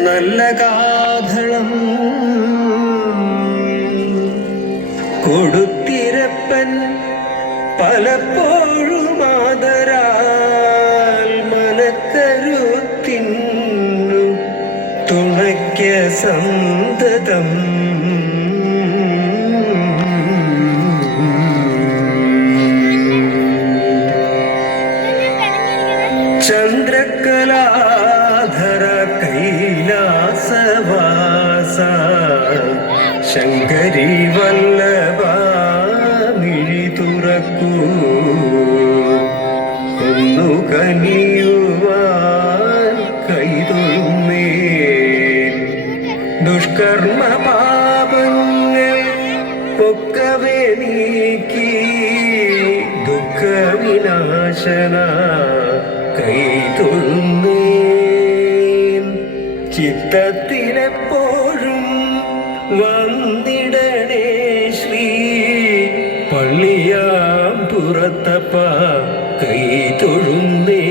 നല്ല കാധളം കൊടുത്തിരപ്പൻ പലപ്പോഴും ആദരാൽ മനക്കരുത്തിന്നു തുണയ്ക്ക സന്തതം ചന്ദ്രകലാധര കൈലാസവാസ ശങ്കരി വല്ലഭ മിഴി തുറക്കൂ ഒന്നു കനിയുവാൻ കൈതൊഴുന്നേ ദുഷ്കർമ്മ പാപങ്ങൾ പൊക്കവേ നീക്കി ദുഃഖവിനാശന കൈതൊഴുന്നേൻ ചിത്തത്തിലെപ്പോഴും വന്നിടണേ ശ്രീ പള്ളിയാം പുറത്തപ്പ കൈതൊഴുന്നേൻ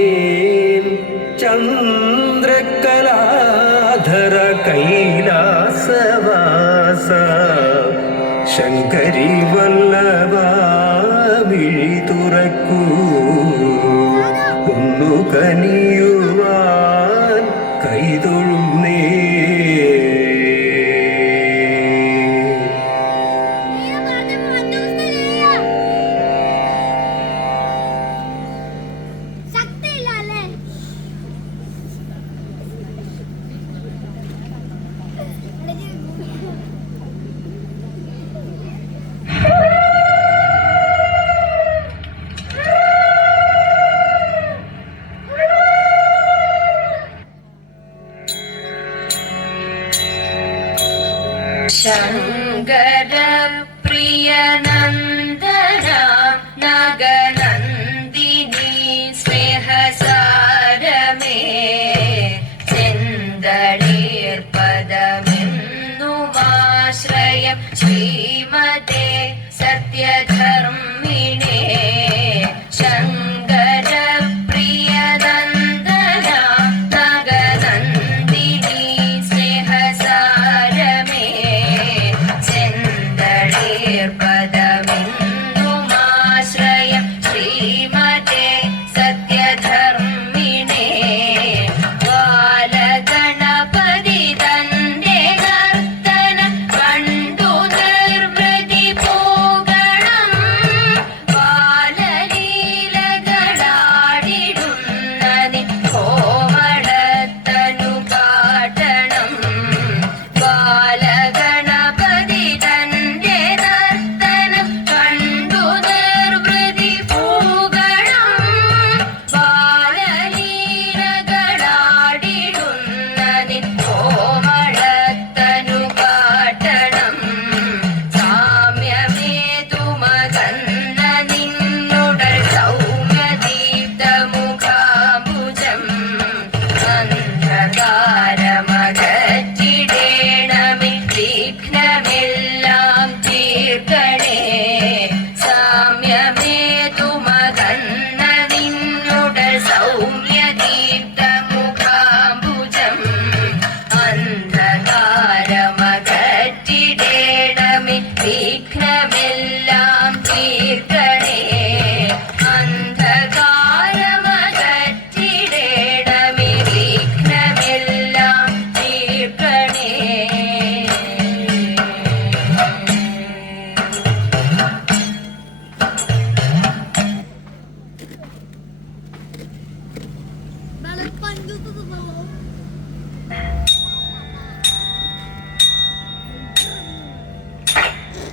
ചന്ദ്രകലാധര കൈലാസവാസ ശങ്കരി വല്ലഭ മിഴി തുറക്കൂ ഒന്നു കനിയുവാൻ കൈതൊഴുന്നേ ശങ്കര പ്രിയനന്ദന നഗനന്ദിനി സ്നേഹസാരമേ ചെന്തളീർ പദമെന്നുമാശ്രയം ശ്രീമതേ സത്യധർമ്മിണേ ശങ്കര പ്രിയനന്ദന നഗനന്ദിനി സ്നേഹസാരമേ പദമെന്നുമാശ്രയം ശ്രീമതേ സത്യധർമ്മിണേ ബാലഗണപതി തന്റെ നർത്തന കണ്ടു നിർവൃതി പോകണം ബാലലീലകളാടിടുന്നതി കോമളത്തനു കാട്ടണം ബാലഗണപതി തന്റെ നർത്തനം കണ്ടു നിർവൃതി പൂകണം ബാലലീലകളാടിടുന്നതി കോമളത്തനു കാട്ടണം സാമ്യമേതു മകന്ന നിന്നുടൽ സൗമ്യദീപ്തമുഖാംബുജം അന്ധകാരമകറ്റിടേണമേ വിഘ്നമെല്ലാം തീർക്കണേ സാമ്യമേതു മകന്ന നിന്നുടൽ സൗമ്യദീപ്തമുഖാംബുജം അന്ധകാരമകറ്റിടേണമേ വിഘ്നമെല്ലാം തീർക്കണേ അന്ധകാരമകറ്റിടേണമേ വിഘ്നമെല്ലാം തീർക്കണേ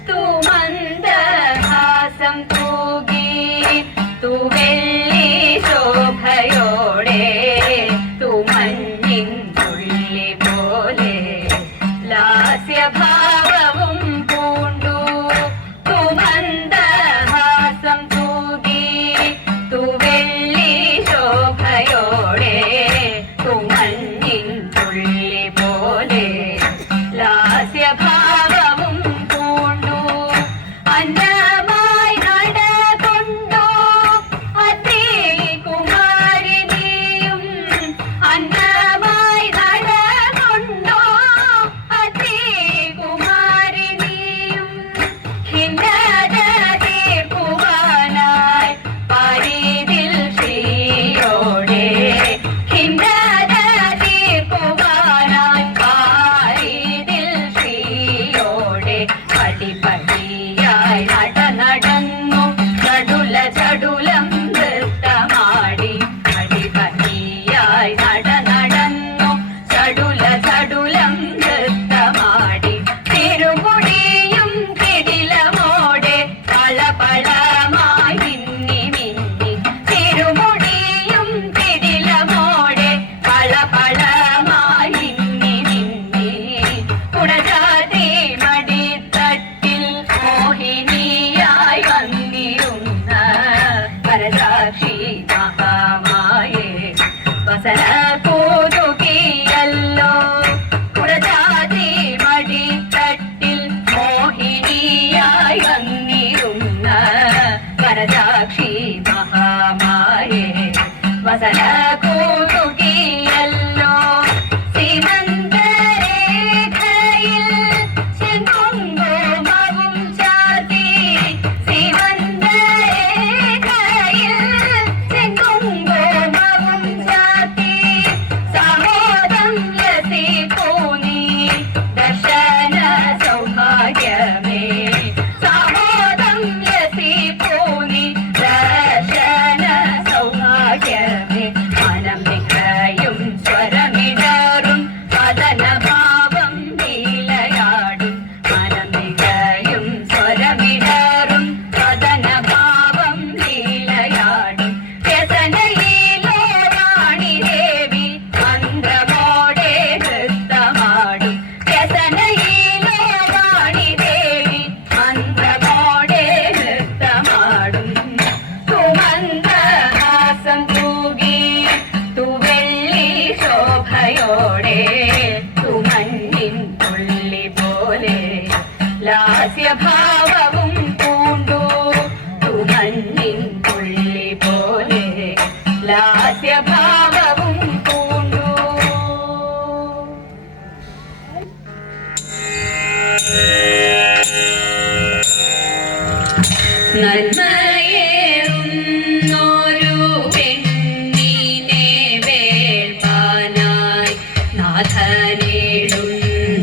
तू मन्दहासं तूगी तू വെള്ളി ശോഭയോടെ तू മഞ്ഞിൻ തുള്ളി പോലെ ലാസ്യഭാവവും പൂണ്ടു तू മന്ദഹാസം തൂകി तू വെള്ളി ശോഭയോടെ तू മഞ്ഞിൻ തുള്ളി പോലെ ലാസ്യഭാവവും പൂണ്ടു അന്നമായി നടകൊണ്ടു അതി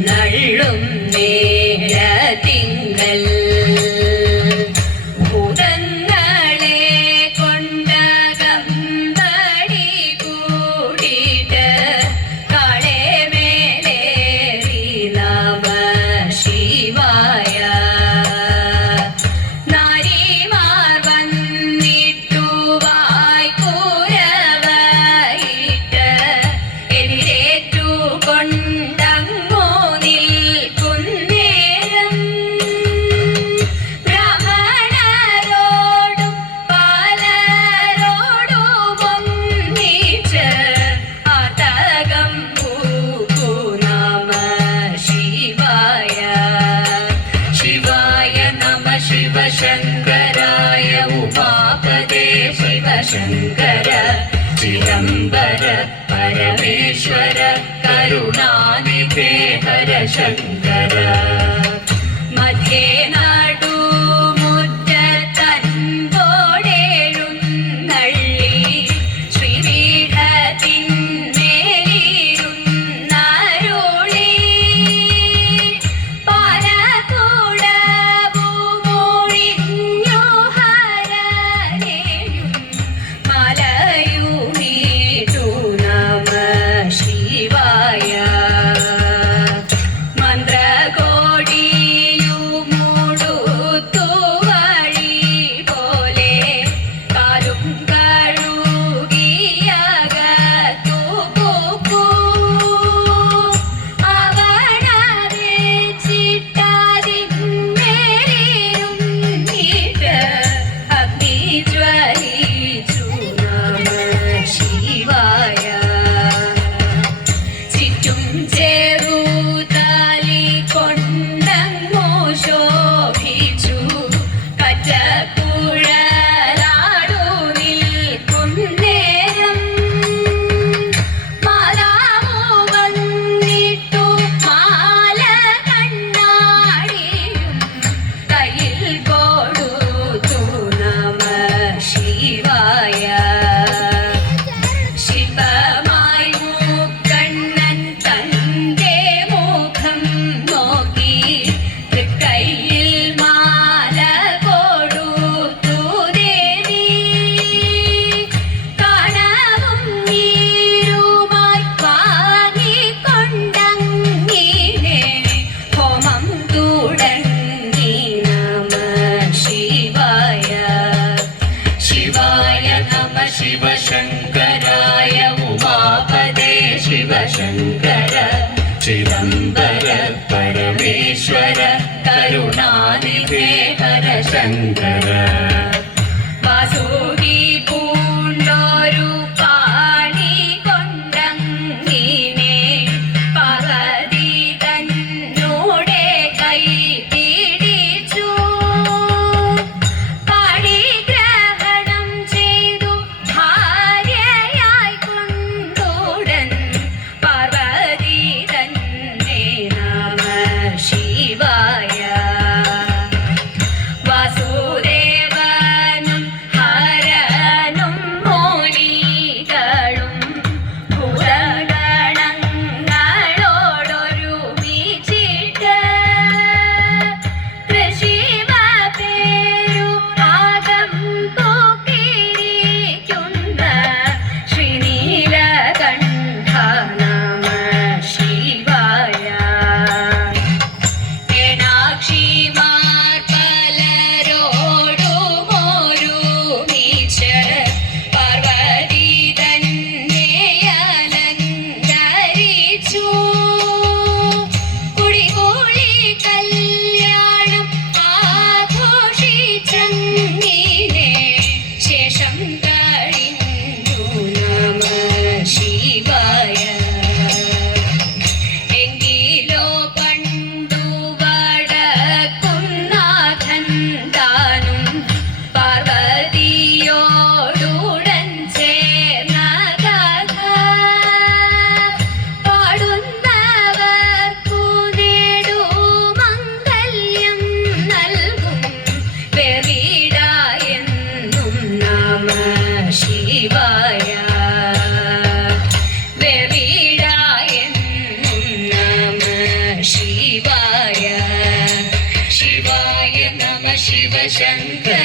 നള്ളും നേരത്തിങ്കൽ ഭൂതങ്ങളെ കൊണ്ടകമ്പടി കൂടിയിട്ട് കാളെ മേലേറി നമ ശിവായ നാരിമാർ വന്നിട്ടു വായ്ക്കൂരവയിട്ട് എതിരേറ്റു കൊണ്ടങ്ങോ നിൽക്കുന്നേരം ബ്രാഹ്മണരോടും പാലരോടും ഒന്നിച്ച് ആതകം പൂക്കു നമ ശിവായ ശിവായ നമ ശിവശങ്കരായ ഉമാപദേ ശിവശങ്കര ചിദംബര പരമേശ്വര കരുണാനിധേ ഹര ശങ്കര മധ്യേ നടു മുറ്റത്തൻപോടെഴുന്നള്ളി ശ്രീപീഠത്തിന്മേലിരുന്നരുളി പാലകൂടവുമൊഴിഞ്ഞു ഹരനെയും മലയുമീട്ടു നമ ശിവായ മന്ത്രകോടിയുമുടുത്തു വഴി പോലെ കാലും കഴുകിയകത്തു പൂക്കൂ അവണവച്ചിട്ടതിന്മേലിരുന്നിട്ട് അഗ്നി ജ്വലിച്ചു നമ ശിവായ ചുറ്റും ചേറുതാലി കൊണ്ടങ്ങോ ശോഭിച്ചു കറ്റക്കുഴലാടു നിൽക്കുന്നേരം മാതാവു വന്നിട്ടു മാല കണ്ണാടിയും കയ്യിൽ കൊടുത്തു നമ ശിവായ ശിവമായി മൂക്കണ്ണൻ തന്റെ മുഖം നോക്കി തൃക്കൈയിൽ മാല കൊടുത്തു ദേവി കാണവും നീരുമായി വാങ്ങിക്കൊണ്ടങ്ങിനെ ഹോമം തുടങ്ങി നമ ശിവായ ശിവായ നമ ശിവശങ്കരായ ഉമാപദേ ശിവശങ്കര ചിദംബര പരമേശ്വര കരുണാനിധേ ഹര ശങ്കര വാസുകി പൂണ്ടൊരു പാണി കൊണ്ടങ്ങിനെ പാർവതി തന്നോടെ കൈ പിടിച്ചു പാണിഗ്രഹണം ചെയ്തു ഭാര്യയായി കൊണ്ടുടൻ പാർവതി തന്നെ നമ ശിവായ വാസുദേവ ശങ്കര